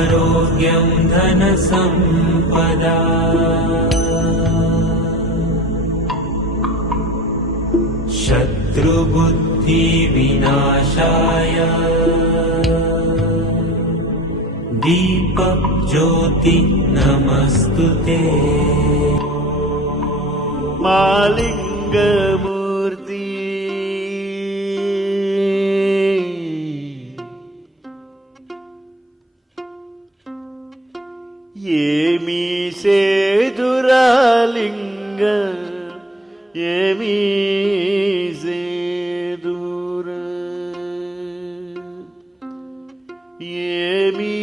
आरोग्यं धनसम्पदा शत्रुबुद्धिविनाशाय दीपज्योति नमस्तुते। मालिंगमूर्ति ఏమీ సేదురాలింగ ఏమీ సేదుర ఏమీ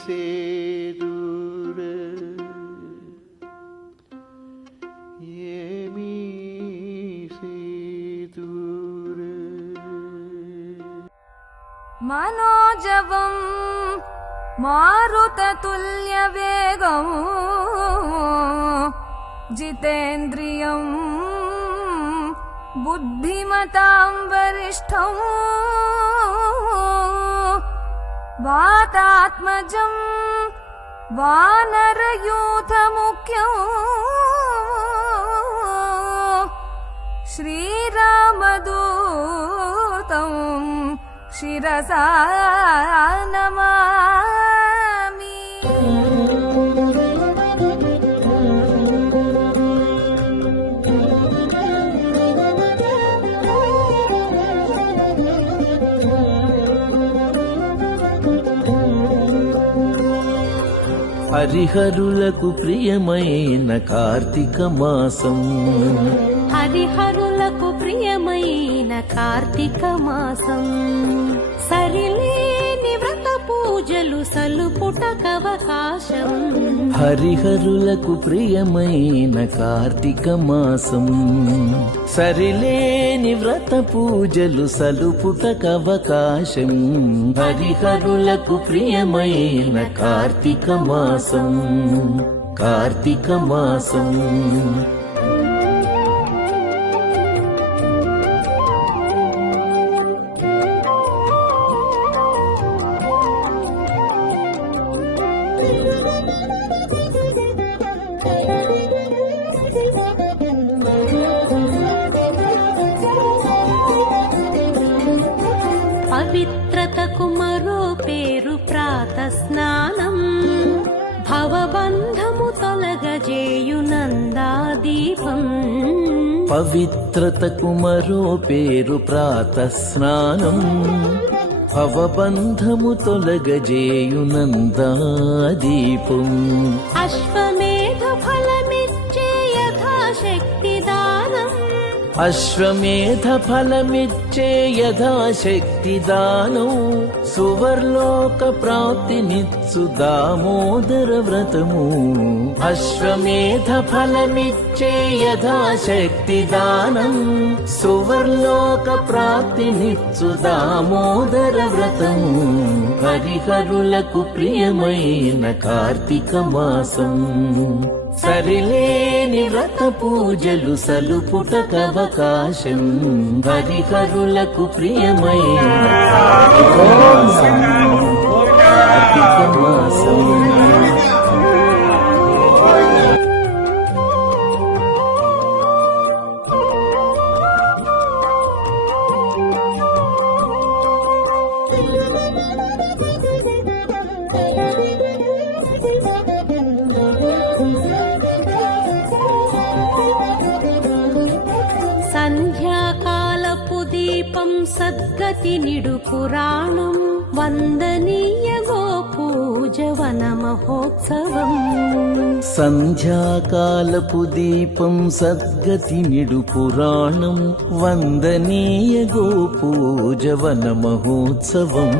సేదుర ఏమీ సేదుర మనోజవం మారుతతుల్యవేగం జితేంద్రియం బుద్ధిమతాం వరిష్టం వాతాత్మజం వానరయూథముఖ్యం శ్రీరామదూతం శిరసా నమామి। హరిహరులకు ప్రియమైన కార్తీక మాసం హరిహరులకు ప్రియమైన కార్తీక మాసం సరిలేని వ్రత పూజలు సలుపుటకవకాశం హరిహరులకు ప్రియమైన కార్తీక మాసం సరిలేని వ్రత పూజలు సలుపుటకవకాశం హరిహరులకు ప్రియమైన కార్తీక మాసం కార్తీక మాసం పవిత్రతకు మరో పేరు ప్రాతస్నానం భవబంధము తొలగజేయునందాదీపం పవిత్రతకు మరో పేరు ప్రాతస్నానం భవబంధము తొలగజేయునందాదీపం అశ్వమేధ ఫలమిచ్చే యథాశక్తి దానం అశ్వమేధ ఫలమిచ్చే యథాశక్తి దానం సువర్లోక ప్రాప్తినిచ్చు దామోదర వ్రతము అశ్వమేధ ఫలమిచ్చే యథాశక్తి దానం సువర్లోక ప్రాప్తినిచ్చు దామోదర వ్రతము హరిహరులకు ప్రియమైన కార్తీక మాసం సరిలేని వ్రత పూజలు సలుపుటకవకాశం హరిహరులకు ప్రియమైన కార్తీక మాసం సంధ్యాకాలపు దీపం సద్గతి నిడు పురాణం వందనీయ గోపూజవన మహోత్సవం సంధ్యాకాలపు దీపం సద్గతి నిడు పురాణం వందనీయ గోపూజవన మహోత్సవం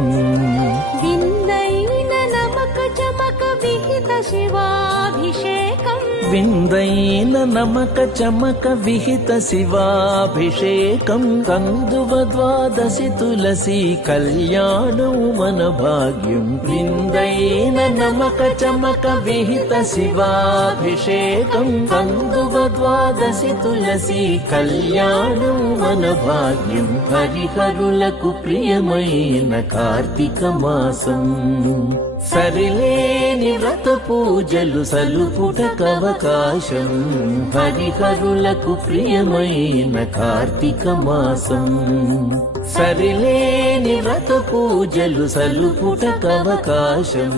విందైన నమక చమక విహిత శివాభిషేకం విందైన నమక చమక విహిత శివాభిషేకం కందువ ద్వాదశి తులసి కళ్యాణం మన భాగ్యం విందైన నమక చమక విహిత శివాభిషేకం కందువ ద్వాదశి తులసి కళ్యాణం మన భాగ్యం హరిహరులకు ప్రియమైన కార్తీక మాసం సరిలేని వ్రత పూజలు సలుపుటకవకాశం హరిహరులకు ప్రియమైన కార్తీక మాసం సరిలేని వ్రత పూజలు సలుపుటకవకాశం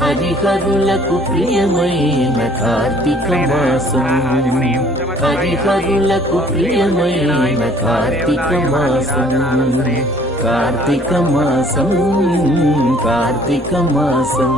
హరిహరులకు ప్రియమైన కార్తీక మాసం హరిహరులకు ప్రియమైన కార్తీక మాసం కార్తీక మాసం కార్తీక మాసం